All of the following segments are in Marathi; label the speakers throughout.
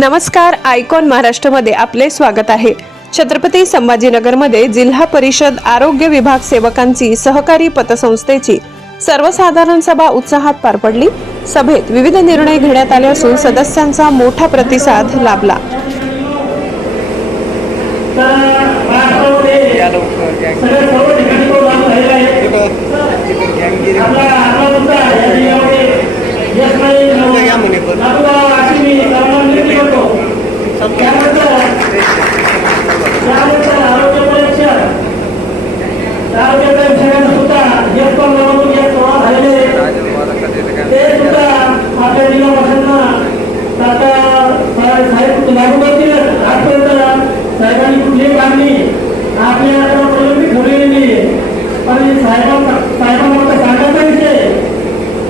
Speaker 1: नमस्कार आयकॉन महाराष्ट्रमध्ये आपले स्वागत आहे. छत्रपती संभाजीनगरमध्ये जिल्हा परिषद आरोग्य विभाग सेवकांची सहकारी पतसंस्थेची सर्वसाधारण सभा उत्साहात पार पडली. सभेत विविध निर्णय घेण्यात आले असून सदस्यांचा मोठा प्रतिसाद लाभला.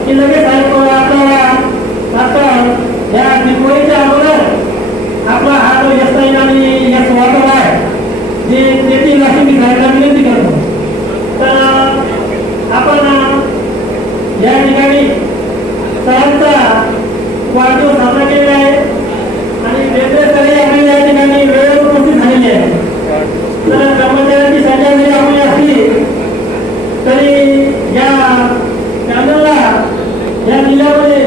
Speaker 2: की लगेच आपल्याला आता या दिवाळीच्या आपला हा जो यश नाही आणि या स्वागत आहे जे देतील राशी मी साहेबांना विनंती करतो. तर आपण या ठिकाणी सरांचा वाढदिवस साजरा केलेला आहे आणि वेगळे सगळे आपले या ठिकाणी वेळेवर उपस्थित झालेले आहे तर कर्मचाऱ्यांची संख्या जरी आपली असली तरी या चॅनलला या जिल्ह्यामध्ये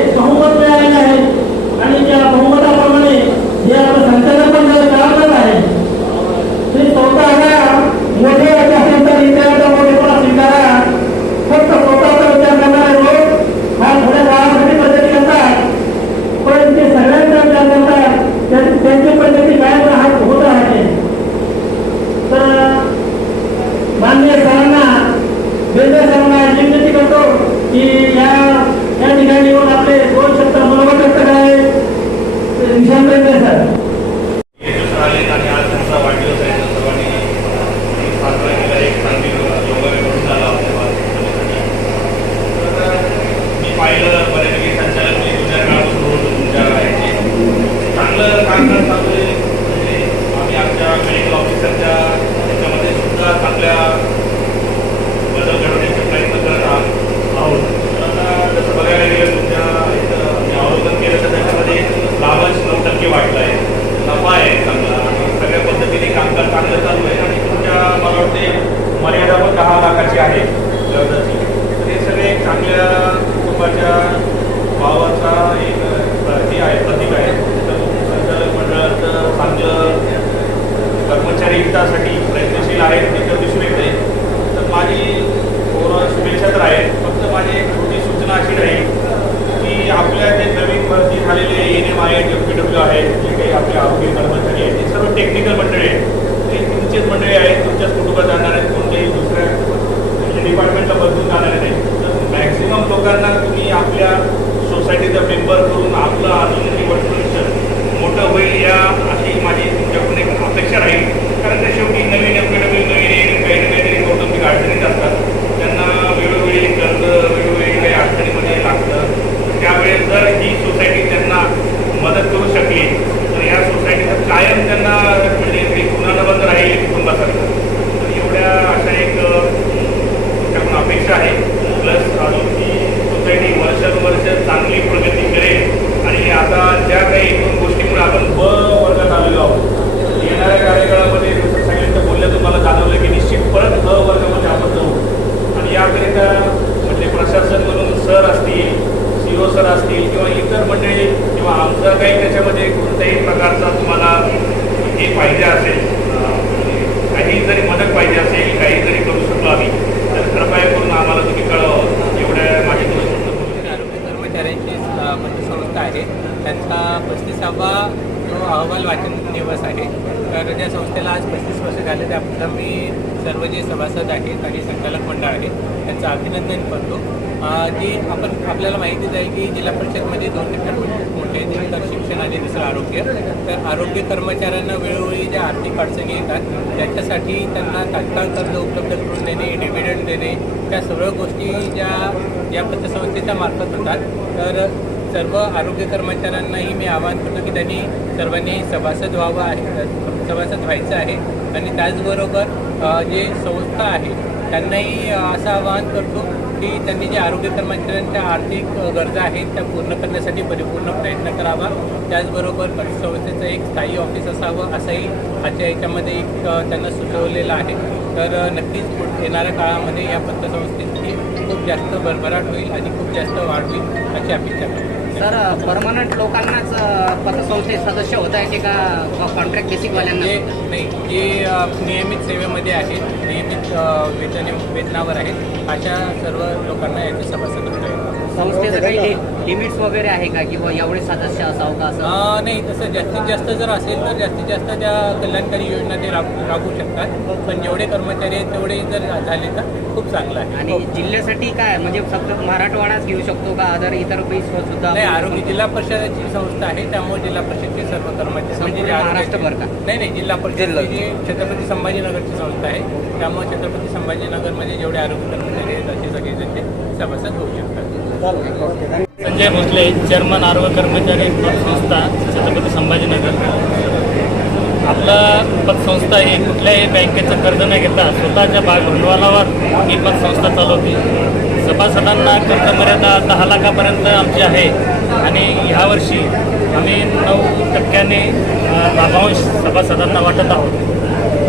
Speaker 3: प्रकारचा तुम्हाला हे पाहिजे असेल काही जरी मदत पाहिजे असेल काही जरी करू शकलो आम्ही तर कृपया करून आम्हाला तुम्ही कळवावं एवढ्या माझे
Speaker 4: आरोग्य कर्मचाऱ्यांची अ, संस्था आहे. त्यांचा पस्तीसावा जो अहवाल वाचन दिवस आहे तर त्या संस्थेला आज पस्तीस वर्ष झाले. त्याबद्दल मी सर्व जे सभासद आहेत आणि संचालक मंडळ आहे त्यांचं अभिनंदन करतो. जी आपण आपल्याला माहितीच आहे की जिल्हा परिषदमध्ये दोन टप्प्यात मोठे आहेत एक तर शिक्षण आणि दुसरं आरोग्य. तर आरोग्य कर्मचाऱ्यांना वेळोवेळी ज्या आर्थिक अडचणी येतात त्याच्यासाठी त्यांना तात्काळ कर्ज उपलब्ध करून देणे डिव्हिडंड देणे त्या सर्व गोष्टी ज्या या पतसंस्थेच्या मार्फत होतात. तर सर्व आरोग्य कर्मचाऱ्यांनाही मी आवाहन करतो की त्यांनी सर्वांनी सभासद व्हावं आहे सभासद व्हायचं आहे. आणि त्याचबरोबर जे संस्था आहे त्यांनाही असं आवाहन करतो की त्यांनी जे आरोग्य कर्मचाऱ्यांच्या आर्थिक गरजा आहेत त्या पूर्ण करण्यासाठी परिपूर्ण प्रयत्न करावा. त्याचबरोबर पतसंस्थेचं एक स्थायी ऑफिस असावं असंही आजच्या याच्यामध्ये एक त्यांना सुचवलेलं आहे. तर नक्कीच येणाऱ्या काळामध्ये या पतसंस्थेची खूप जास्त भरभराट होईल आणि खूप जास्त वाढ होईल अशी अपेक्षा करतो.
Speaker 5: सर परमनंट लोकांनाच पतसंस्थेत सदस्य होता येते का कॉन्ट्रॅक्ट बेसिकवाल्यांना
Speaker 4: नाही जे नियमित सेवेमध्ये आहेत नियमित वेतन वेतनावर आहेत. अशा सर्व लोकांना याचे सभासद
Speaker 5: संस्थेचं काही लिमिट्स वगैरे आहे का? किंवा एवढे सदस्य असावं का असं?
Speaker 4: नाही तसं जास्तीत जास्त जर असेल तर जास्तीत जास्त त्या कल्याणकारी योजना ते राबू राबवू शकतात. पण जेवढे कर्मचारी आहेत तेवढे जर झाले तर खूप चांगलं आहे.
Speaker 5: आणि जिल्ह्यासाठी काय? म्हणजे फक्त मराठवाडाच घेऊ शकतो का? अदर इतर सुद्धा
Speaker 4: नाही आरोग्य जिल्हा परिषदेची संस्था आहे त्यामुळे जिल्हा परिषदचे सर्व कर्मचारी म्हणजे
Speaker 5: महाराष्ट्रभर का?
Speaker 4: नाही नाही जिल्हा परिषद ही जी छत्रपती संभाजीनगरची संस्था आहे त्यामुळे छत्रपती संभाजीनगरमध्ये जेवढे आरोग्य कर्मचारी आहेत असे सगळे त्यांचे सभासद होऊ शकतात.
Speaker 6: संजय भोसले चेअरमन आरोग्य कर्मचारी पतसंस्था छत्रपती संभाजीनगर. आपलं पतसंस्था ही कुठल्याही बँकेचं कर्ज न घेता स्वतःच्या भाग भांडवलावर ही पतसंस्था चालवते. सभासदांना कर्ज मर्यादा दहा लाखापर्यंत आमची आहे आणि ह्यावर्षी आम्ही नऊ टक्क्याने लाभांश सभासदांना वाटत आहोत.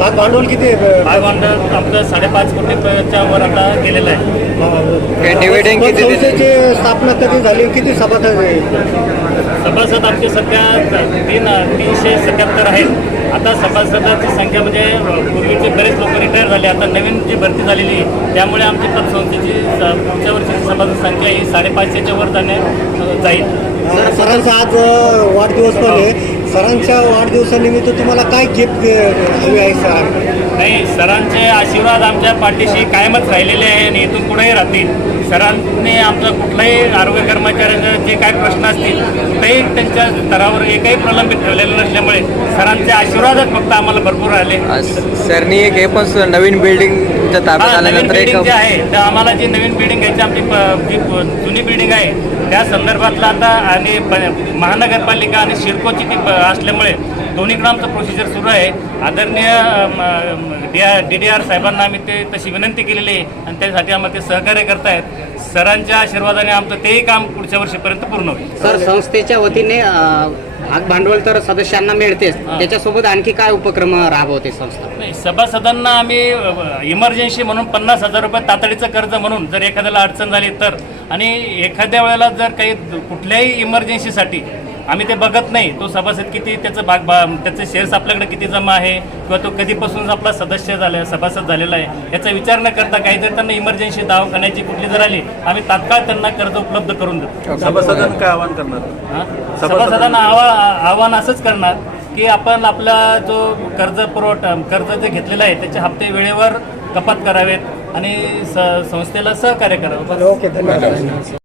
Speaker 7: भाग भांडवल किती आहे?
Speaker 6: भाग भांडवल आमचं साडेपाच कोटीच्या वर आता गेलेलं आहे.
Speaker 7: डिव्हिडंड किती संस्थेची स्थापना कधी झाली? किती सभासद आहे?
Speaker 6: सभासद आमचे सध्या तीन तीनशे सत्याहत्तर आहेत. आता सभासदांची संख्या म्हणजे पूर्वीचे बरेच लोक रिटायर झाले. आता नवीन जी भरती झालेली आहे त्यामुळे आमची पतसंस्थेची स- पुढच्या वर्षीची सभासद संख्या ही साडेपाचशेच्या वर जाणे जाईल.
Speaker 7: सरांचा आज वाढदिवस पण आहे. सरांच्या वाढदिवसानिमित्त तुम्हाला काय गिफ्ट हवी आहे सर?
Speaker 6: नाही सरांचे आशीर्वाद आमच्या पाठीशी कायमच राहिलेले आहे आणि इथून पुढेही राहतील. सरांनी आमचं कुठलाही आरोग्य कर्मचाऱ्यांचे जे काही प्रश्न असतील तेही त्यांच्या स्तरावर एकही प्रलंबित ठेवलेलं नसल्यामुळे सरांचे आशीर्वादच फक्त आम्हाला भरपूर राहिले.
Speaker 8: सरनी एक हे पण नवीन बिल्डिंग
Speaker 6: नवीन बिल्डिंग जे आहे तर आम्हाला जी नवीन बिल्डिंग घ्यायची आमची जी जुनी बिल्डिंग आहे त्या संदर्भातला आता आणि महानगरपालिका आणि शिरकोची ती असल्यामुळे दोन्हीकडे आमचं प्रोसिजर सुरू आहे. आदरणीय D R D D R साहेबांना आम्ही ते तशी विनंती केलेली आहे आणि त्यासाठी आम्हाला ते सहकार्य करतायत. सरांच्या आशीर्वादाने आमचं तेही काम पुढच्या वर्षीपर्यंत पूर्ण होईल.
Speaker 5: सर संस्थेच्या वतीने भाग भांडवल तर सदस्यांना मिळतेच. त्याच्यासोबत आणखी काय उपक्रम राबवते संस्था?
Speaker 6: नाही सभासदांना आम्ही इमर्जन्सी म्हणून पन्नास हजार रुपये तातडीचं कर्ज म्हणून जर एखाद्याला अडचण झाली तर. आणि एखाद्या वेळेला जर काही कुठल्याही इमर्जन्सीसाठी आम्ही ते बघत नाही. तो सभासद किती त्याचं भाग त्याचे शेअर्स आपल्याकडे किती जमा आहे किंवा तो कधीपासून आपला सदस्य झाला सभासद झालेला आहे याचा विचार न करता काही जर त्यांना इमर्जन्सी दवाखान्याची कुठली जर आली आम्ही तात्काळ त्यांना कर्ज उपलब्ध करून देतो.
Speaker 9: सभासदांना काय आवाहन करणार?
Speaker 6: सभासदांना आवा आव्हान असंच करणार की आपण आपला जो कर्ज पुरवठा कर्ज जे घेतलेलं आहे त्याचे हप्ते वेळेवर कपात करावेत आणि संस्थेला सहकार्य करावं.
Speaker 7: ओके धन्यवाद.